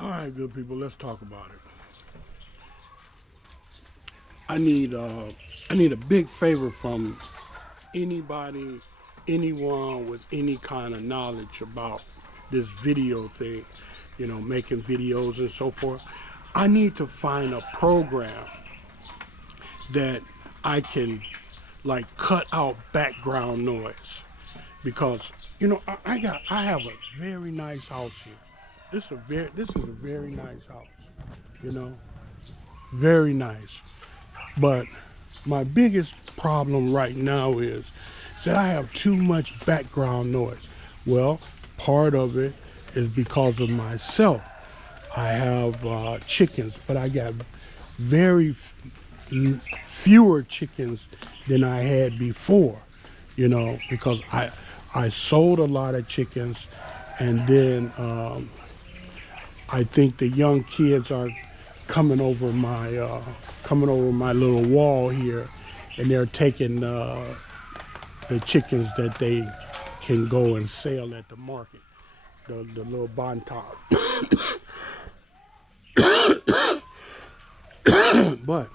All right, good people, let's talk about it. I need a big favor from anybody, anyone with any kind of knowledge about this video thing, making videos and so forth. I need to find a program that I can like cut out background noise because I have a very nice house here. This is a very nice house, you know, very nice. But my biggest problem right now is that I have too much background noise. Well, part of it is because of myself. I have chickens, but I got very fewer chickens than I had before, because I sold a lot of chickens, and then I think the young kids are coming over my little wall here, and they're taking the chickens that they can go and sell at the market, the little bonton. But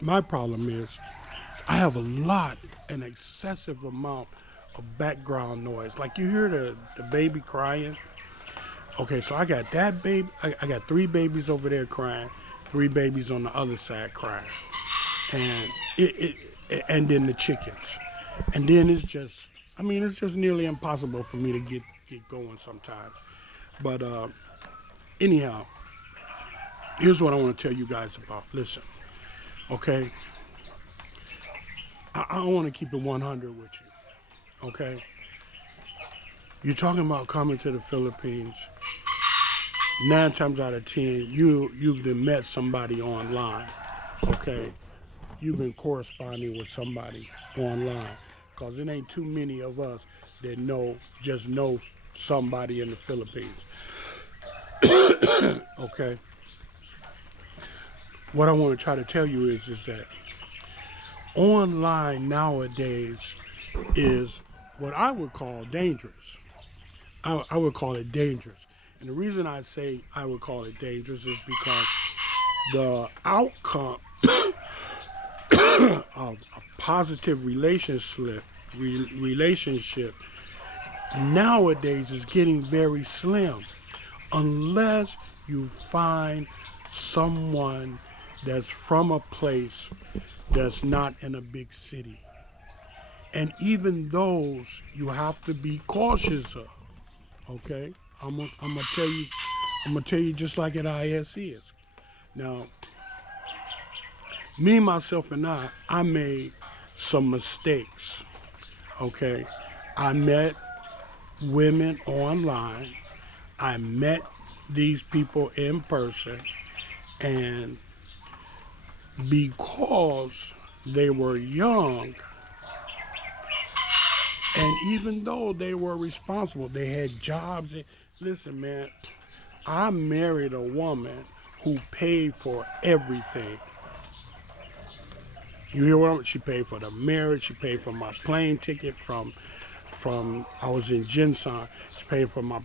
my problem is I have an excessive amount of background noise. Like you hear the baby crying. Okay, so I got that baby. I got three babies over there crying, three babies on the other side crying, and and then the chickens, and then it's just nearly impossible for me to get going sometimes. But anyhow, here's what I want to tell you guys about. Listen, okay, I want to keep it 100 with you. Okay, you're talking about coming to the Philippines. 9 times out of 10, you've been met somebody online. Okay, you've been corresponding with somebody online, because it ain't too many of us that just know somebody in the Philippines. Okay, what I want to try to tell you is that online nowadays is what I would call dangerous. I would call it dangerous. And the reason I say I would call it dangerous is because the outcome of a positive relationship nowadays is getting very slim unless you find someone that's from a place that's not in a big city. And even those you have to be cautious of. Okay, I'm gonna tell you just like it is. Now, me, myself, and I made some mistakes. Okay, I met women online. I met these people in person, and because they were young, and even though they were responsible, they had jobs. Listen, man, I married a woman who paid for everything. You hear what she paid for the marriage. She paid for my plane ticket from I was in Jinsan. She paid for my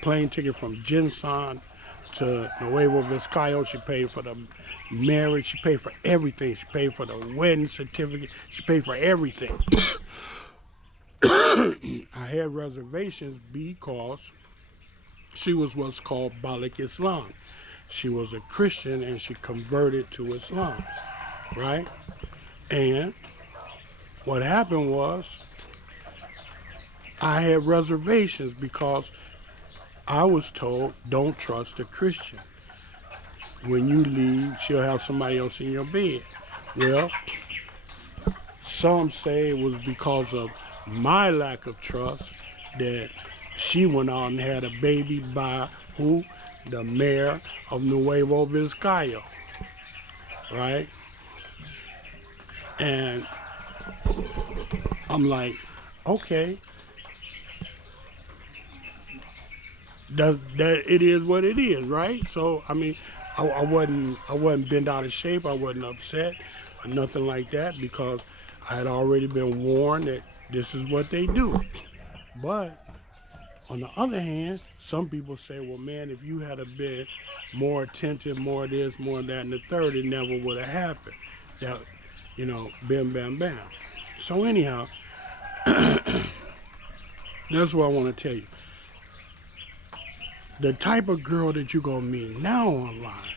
plane ticket from Jinsan to Nuevo Vizcaya. She paid for the marriage. She paid for everything. She paid for the wedding certificate. She paid for everything. I had reservations because she was what's called Balik Islam. She was a Christian and she converted to Islam, right? And what happened was I had reservations because I was told, don't trust a Christian. When you leave, she'll have somebody else in your bed. Well, some say it was because of my lack of trust that she went out and had a baby by who? The mayor of Nuevo Vizcaya, right? And I'm like, okay, that it is what it is, right? So I wasn't bent out of shape. I wasn't upset or nothing like that because I had already been warned that this is what they do. But On the other hand, some people say, well, man, if you had a bit more attention, more this, more that, and the third, it never would have happened. That, bam, bam, bam. So anyhow, that's what I want to tell you. The type of girl that you're going to meet now online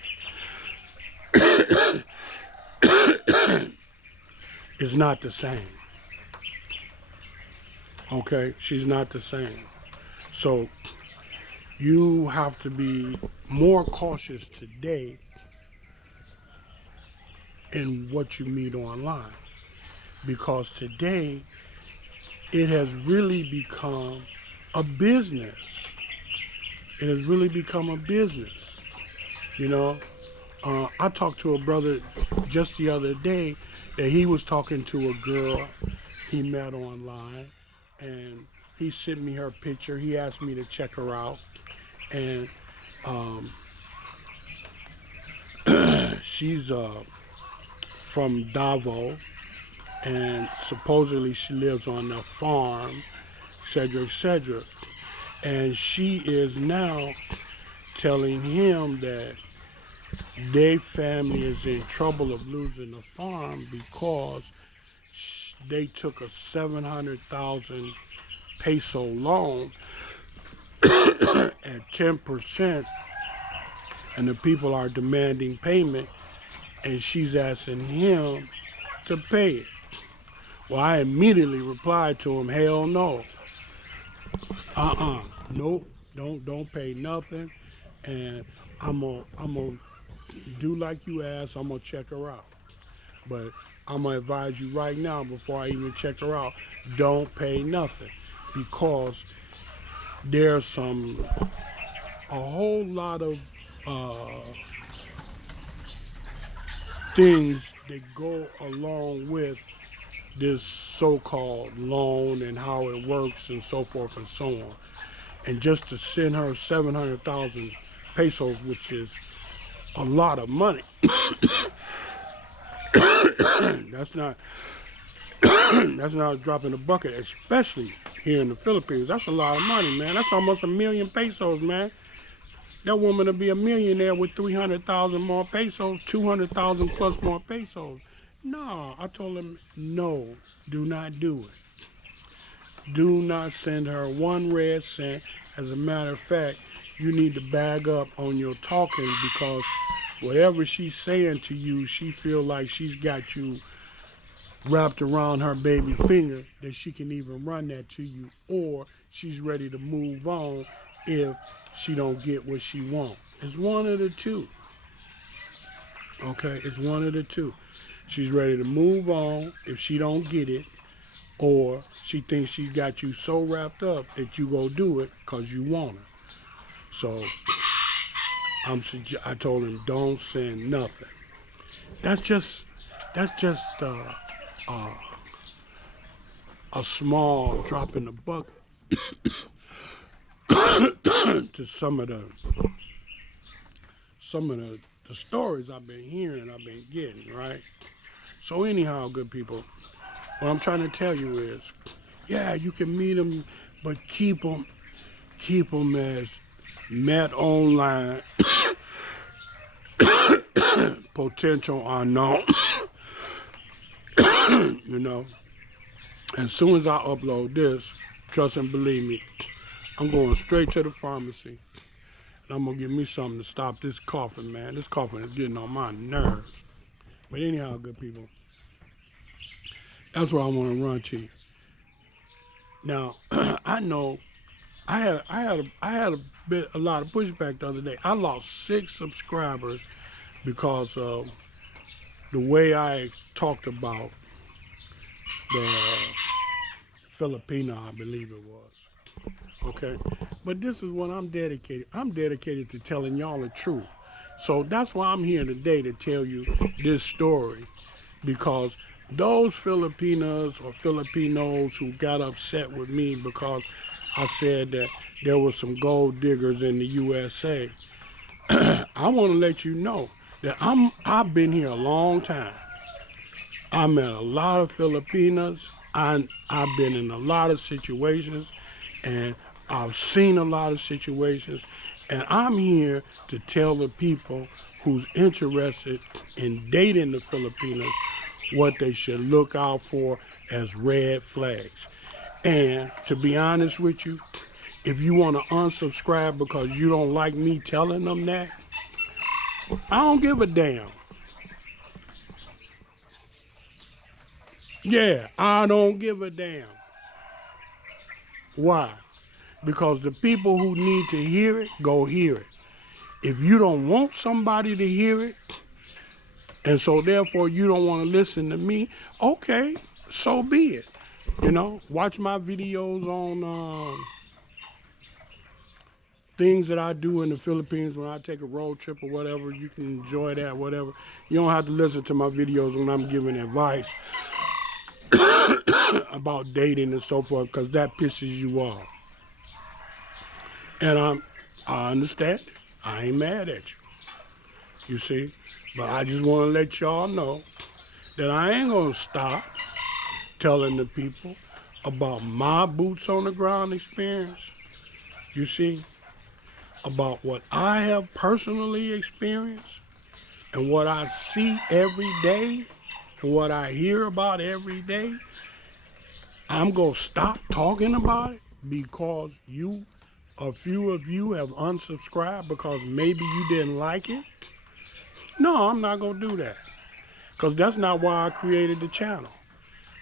is not the same. Okay? She's not the same. So you have to be more cautious today in what you meet online, because today it has really become a business. It has really become a business. I talked to a brother just the other day that he was talking to a girl he met online, and he sent me her picture. He asked me to check her out, and she's from Davos, and supposedly she lives on a farm, etc., etc. And she is now telling him that their family is in trouble of losing the farm because they took a 700,000 peso loan at 10%, and the people are demanding payment, and she's asking him to pay it. Well, I immediately replied to him, hell no. Nope, don't pay nothing, and I'm gonna do like you asked. I'm gonna check her out, but I'm gonna advise you right now, before I even check her out, don't pay nothing, because there's a whole lot of things that go along with this so-called loan and how it works and so forth and so on. And just to send her 700,000 pesos, which is a lot of money, that's not a drop in the bucket, especially here in the Philippines. That's a lot of money, man. That's almost 1,000,000 pesos, man. That woman will be a millionaire with 300,000 more pesos, 200,000 plus more pesos. No, I told him, no, do not do it. Do not send her one red cent. As a matter of fact, you need to bag up on your talking, because whatever she's saying to you, she feel like she's got you wrapped around her baby finger, that she can even run that to you, or she's ready to move on if she don't get what she wants. It's one of the two. Okay, it's one of the two. She's ready to move on if she don't get it, or she thinks she got you so wrapped up that you go do it because you want her. So I told him, don't send nothing. That's just a small drop in the bucket to some of the stories I've been hearing, I've been getting, right? So anyhow, good people, what I'm trying to tell you is, yeah, you can meet them, but keep them as met online, potential unknown. As soon as I upload this, trust and believe me, I'm going straight to the pharmacy, and I'm gonna get me something to stop this coughing, man. This coughing is getting on my nerves. But anyhow, good people, that's what I want to run to you. Now, I know I had a lot of pushback the other day. I lost 6 subscribers because of the way I talked about the Filipina, I believe it was. Okay, but this is what I'm dedicated. I'm dedicated to telling y'all the truth. So that's why I'm here today, to tell you this story, because those Filipinas or Filipinos who got upset with me because I said that there were some gold diggers in the USA, I want to let you know that I've been here a long time. I met a lot of Filipinas. I've been in a lot of situations, and I've seen a lot of situations, and I'm here to tell the people who's interested in dating the Filipinas what they should look out for as red flags. And to be honest with you, if you want to unsubscribe because you don't like me telling them that, I don't give a damn. Yeah, I don't give a damn. Why? Because the people who need to hear it, go hear it. If you don't want somebody to hear it, and so therefore you don't want to listen to me, okay, so be it. You know, watch my videos on things that I do in the Philippines when I take a road trip or whatever. You can enjoy that, whatever. You don't have to listen to my videos when I'm giving advice about dating and so forth, because that pisses you off. And I understand it. I ain't mad at you. You see? But I just want to let y'all know that I ain't going to stop telling the people about my boots on the ground experience. You see? About what I have personally experienced and what I see every day and what I hear about every day. I'm going to stop talking about it because a few of you have unsubscribed because maybe you didn't like it. No, I'm not going to do that, because that's not why I created the channel.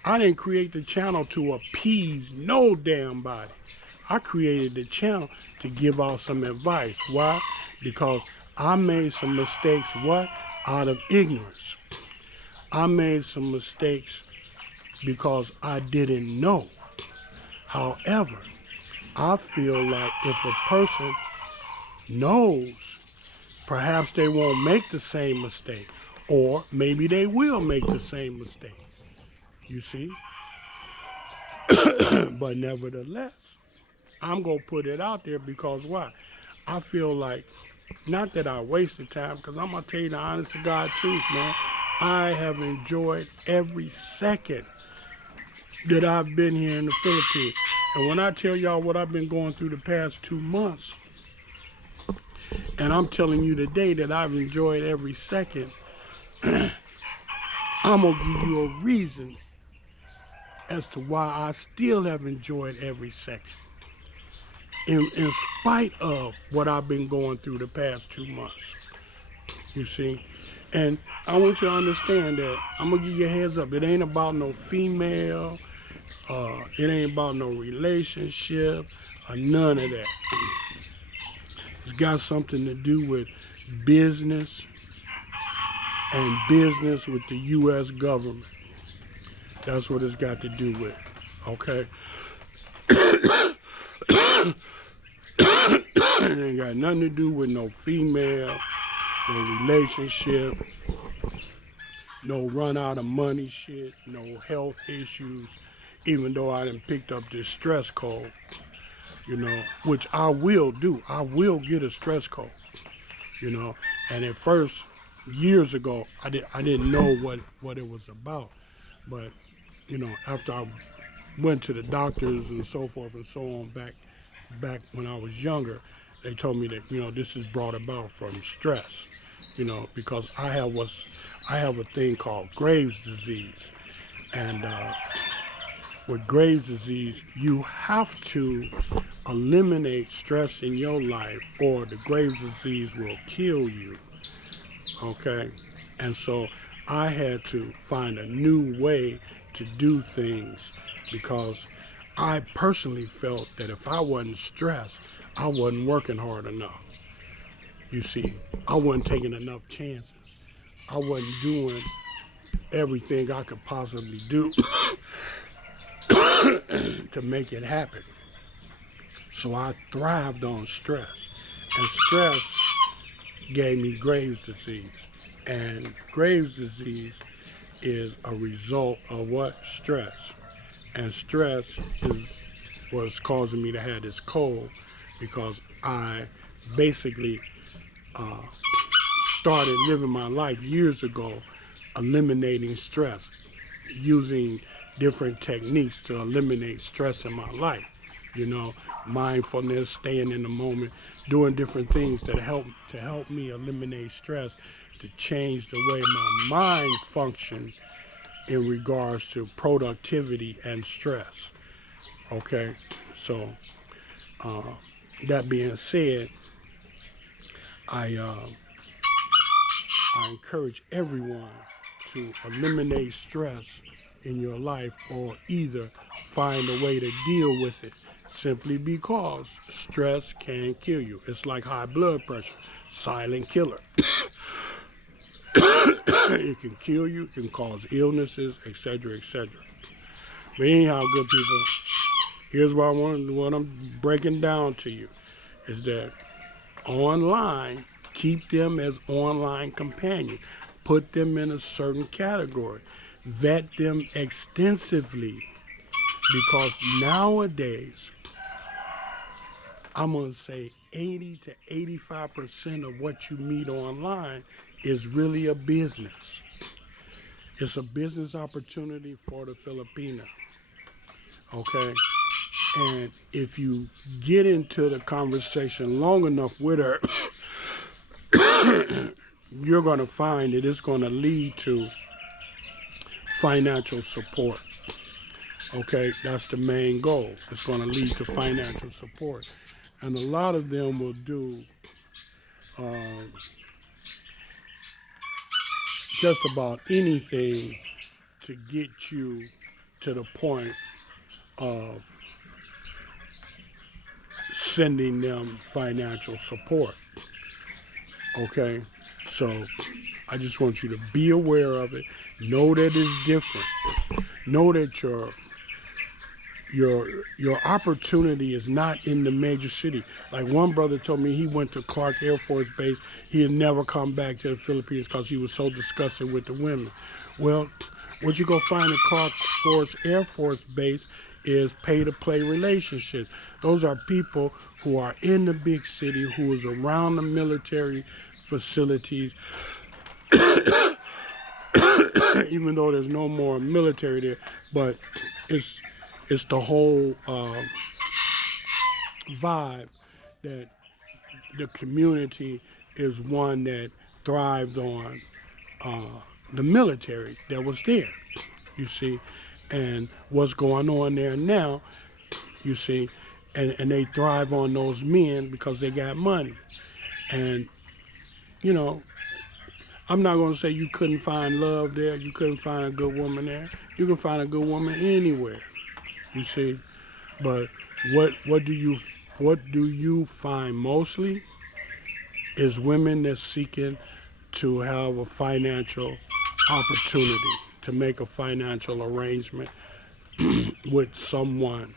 I didn't create the channel to appease no damn body. I created the channel to give out some advice. Why? Because I made some mistakes, what? Out of ignorance. I made some mistakes because I didn't know. However, I feel like if a person knows, perhaps they won't make the same mistake, or maybe they will make the same mistake. You see? But nevertheless, I'm going to put it out there because why? I feel like, not that I wasted time, because I'm going to tell you the honest to God truth, man. I have enjoyed every second that I've been here in the Philippines. And when I tell y'all what I've been going through the past 2 months, and I'm telling you today that I've enjoyed every second, I'm going to give you a reason as to why I still have enjoyed every second. In spite of what I've been going through the past 2 months. You see? And I want you to understand that I'm going to give you a heads up. It ain't about no female. It ain't about no relationship or none of that. It's got something to do with business and business with the U.S. government. That's what it's got to do with. Okay? It ain't got nothing to do with no female, no relationship, no run out of money shit, no health issues, even though I done picked up this stress code, you know, which I will do. I will get a stress code, you know. And at first, years ago, I didn't know what it was about. But, you know, after I went to the doctors and so forth and so on back when I was younger, they told me that, you know, this is brought about from stress, you know, because I have a thing called Graves' disease. And with Graves' disease, you have to eliminate stress in your life or the Graves' disease will kill you, okay? And so I had to find a new way to do things because I personally felt that if I wasn't stressed, I wasn't working hard enough. You see, I wasn't taking enough chances. I wasn't doing everything I could possibly do to make it happen. So I thrived on stress. And stress gave me Graves' disease. And Graves' disease is a result of what? Stress. And stress was causing me to have this cold because I basically started living my life years ago eliminating stress, using different techniques to eliminate stress in my life, you know, mindfulness, staying in the moment, doing different things that help me eliminate stress, to change the way my mind functions in regards to productivity and stress. Okay, so uh, that being said, I I encourage everyone to eliminate stress in your life, or either find a way to deal with it, simply because stress can kill you. It's like high blood pressure, silent killer. It can kill you, it can cause illnesses, etc., etc. But anyhow, good people, here's what I'm breaking down to you is that online, keep them as online companions. Put them in a certain category. Vet them extensively, because nowadays, I'm going to say 80 to 85% of what you meet online is really a business. It's a business opportunity for the Filipina. Okay? And if you get into the conversation long enough with her, you're going to find that it's going to lead to financial support. Okay, that's the main goal. It's going to lead to financial support. And a lot of them will do uh, just about anything to get you to the point of sending them financial support. Okay, so I just want you to be aware of it. Know that it's different. Know that your opportunity is not in the major city. Like one brother told me, he went to Clark Air Force Base. He had never come back to the Philippines because he was so disgusted with the women. Well, what you go find at Clark Air Force Base is pay-to-play relationships. Those are people who are in the big city, who is around the military facilities, even though there's no more military there. But it's the whole vibe that the community is one that thrived on uh, the military that was there, you see, and what's going on there now, you see, and they thrive on those men because they got money. And, you know, I'm not going to say you couldn't find love there, you couldn't find a good woman there. You can find a good woman anywhere, you see. But what do you find mostly is women that's seeking to have a financial opportunity, to make a financial arrangement with someone.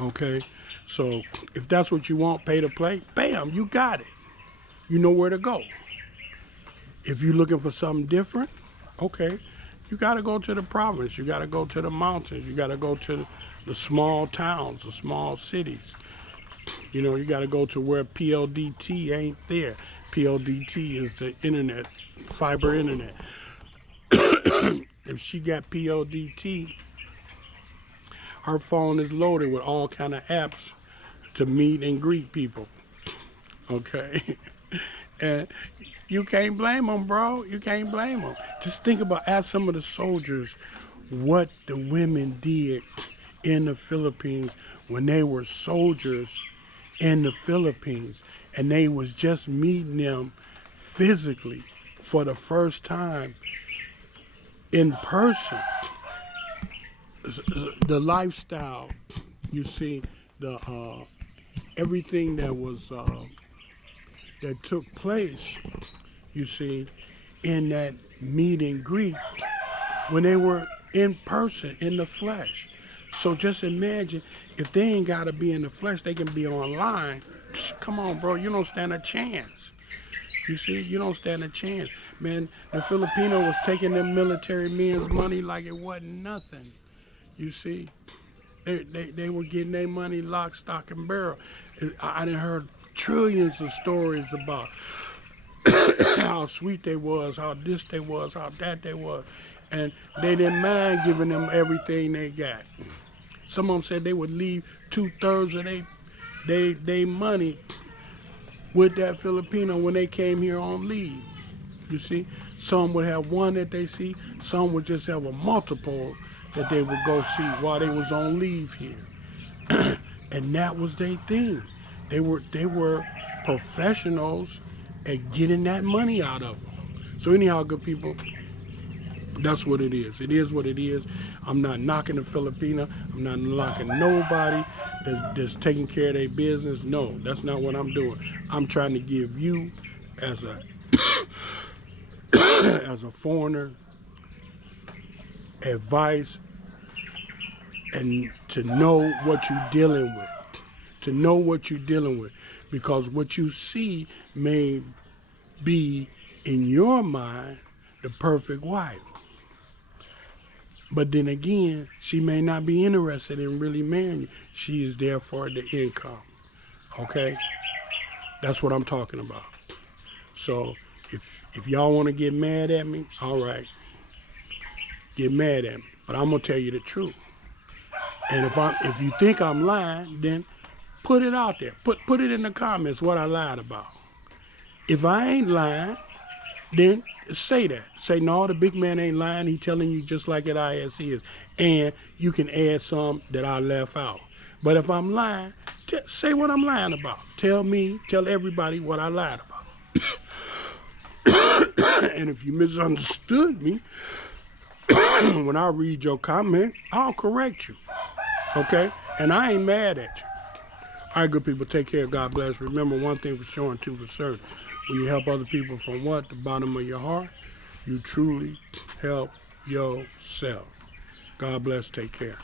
Okay? So if that's what you want, pay to play, bam, you got it. You know where to go. If you're looking for something different, okay, you got to go to the province. You got to go to the mountains. You got to go to the small towns, the small cities. You know, you got to go to where PLDT ain't there. PLDT is the internet, fiber internet. If she got PLDT, her phone is loaded with all kind of apps to meet and greet people. Okay? And you can't blame them, bro. You can't blame them. Just think about, ask some of the soldiers what the women did in the Philippines when they were soldiers in the Philippines, and they was just meeting them physically for the first time in person. The lifestyle, you see, the everything that was that took place, you see, in that meet and greet when they were in person, in the flesh. So just imagine, if they ain't got to be in the flesh, they can be online. Come on, bro, you don't stand a chance. You see, you don't stand a chance. Man, the Filipino was taking them military men's money like it wasn't nothing. You see, they were getting their money lock, stock, and barrel. I done heard trillions of stories about how sweet they was, how this they was, how that they was. And they didn't mind giving them everything they got. Some of them said they would leave 2/3 of they money with that Filipino when they came here on leave. You see, some would have one that they see, some would just have a multiple that they would go see while they was on leave here. And that was their thing. They were professionals at getting that money out of them. So anyhow, good people, that's what it is. It is what it is. I'm not knocking the Filipina. I'm not knocking nobody that's taking care of their business. No, that's not what I'm doing. I'm trying to give you, as a as a foreigner, advice, and to know what you're dealing with. To know what you're dealing with. Because what you see may be, in your mind, the perfect wife. But then again, she may not be interested in really marrying you. She is there for the income. Okay? That's what I'm talking about. So if y'all want to get mad at me, all right. Get mad at me. But I'm gonna tell you the truth. And if you think I'm lying, then put it out there. Put it in the comments what I lied about. If I ain't lying, then say that. Say, no, the big man ain't lying. He telling you just like it is. And you can add some that I left out. But if I'm lying, say what I'm lying about. Tell everybody what I lied about. And if you misunderstood me, when I read your comment, I'll correct you. Okay? And I ain't mad at you. All right, good people, take care. God bless. Remember, one thing for sure and two for certain. When you help other people from what? The bottom of your heart, you truly help yourself. God bless. Take care.